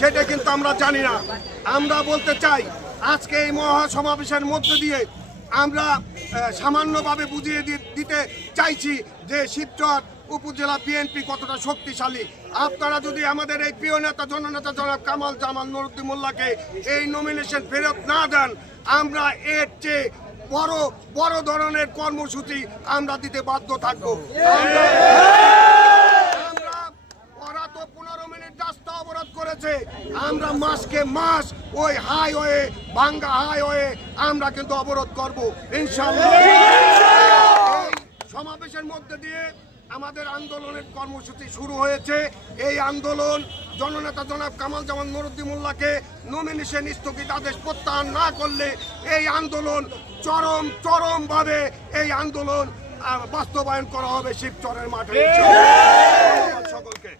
সেটা কিন্তু আমরা জানি না। আমরা বলতে চাই আজকে এই মহাসমাবেশের মধ্য দিয়ে আমরা সামান্যভাবে বুঝিয়ে দিতে চাইছি যে শিবচর উপজেলা বিএনপি কতটা শক্তিশালী। আপনারা যদি আমাদের এই প্রিয় নেতা জননেতা জনাব কামাল জামান নুরুদ্দিন মোল্লাকে এই নমিনেশন ফেরত না দেন, আমরা এর চেয়ে বড় ধরনের কর্মসূচি আমরা দিতে বাধ্য থাকবো। ওরা তো 15 মিনিট রাস্তা অবরোধ করেছে, আমরা মাসকে মাস ওই হাইওয়ে ভাঙ্গা হাইওয়ে আমরা কিন্তু অবরোধ করব ইনশাআল্লাহ। এই সমাবেশের মধ্যে দিয়ে আমাদের আন্দোলনের কর্মসূচি শুরু হয়েছে। এই আন্দোলন জননেতা জনাব কামাল জামান নুরুদ্দিন মোল্লাকে নমিনেশন স্থগিতাদেশ প্রত্যাহার না করলে এই আন্দোলন চরমভাবে এই আন্দোলন বাস্তবায়ন করা হবে শিবচরের মাঠে। সকলকে